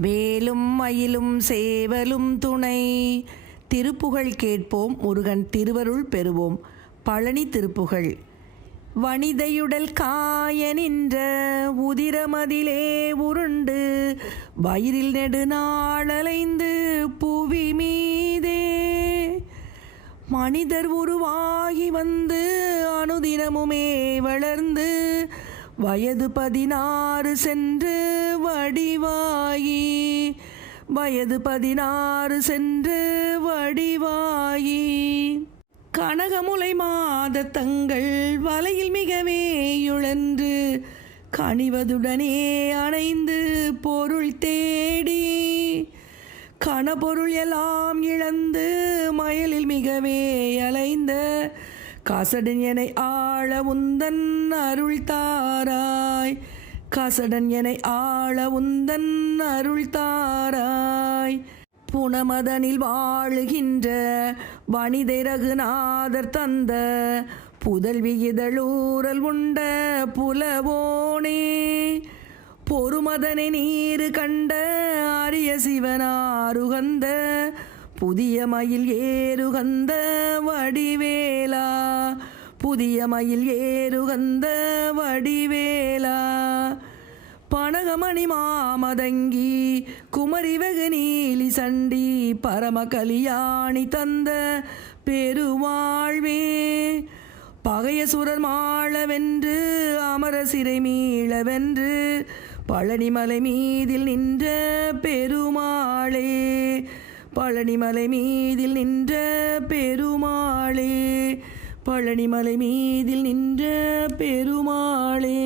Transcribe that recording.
வேலும் மயிலும் சேவலும் துணை. திருப்புகழ் கேட்போம், முருகன் திருவருள் பெறுவோம். பழனி திருப்புகழ். வனிதையுடல் காய நின்ற உதிரமதிலே உருண்டு வயிறில் நெடுநாளலைந்து புவி மீதே மனிதர் உருவாகி வந்து அனுதினமுமே வளர்ந்து வயது 16 சென்று வடிவாயி வயது 16 சென்று வடிவாயி கனகமுலை மாத தங்கள் வலையில் மிகவே யுழன்று கனிவதுடனே அணைந்து பொருள் தேடி கனபொருள் எல்லாம் இழந்து மயலில் மிகவே அலைந்த கசடன் எனை ஆள உந்தன் அருள் தாராய். கசடன் எனை ஆள உந்தன் அருள் தாராய். புனமதனில் வாழுகின்ற வனிதை ரகுநாதர் தந்த புதல்வி இதழூரல் உண்ட புலவோனே பொறுமதனை நீரு கண்ட அரிய சிவனாருகந்த புதிய மயில் ஏறுகந்த வடிவேலா. புதிய மயில் ஏறுகந்த வடிவேலா. பனகமணி மாமதங்கி குமரி வெகு நீலி சண்டி பரம கலியாணி தந்த பெருவாழ்வே பகையசுரர் மாளவென்று அமர சிறை மீளவென்று பழனிமலை மீதில் நின்ற பெருமாளே. பழனிமலை மீதில் நின்ற பெருமாளே. பழனிமலை மீதில் நின்ற பெருமாளே.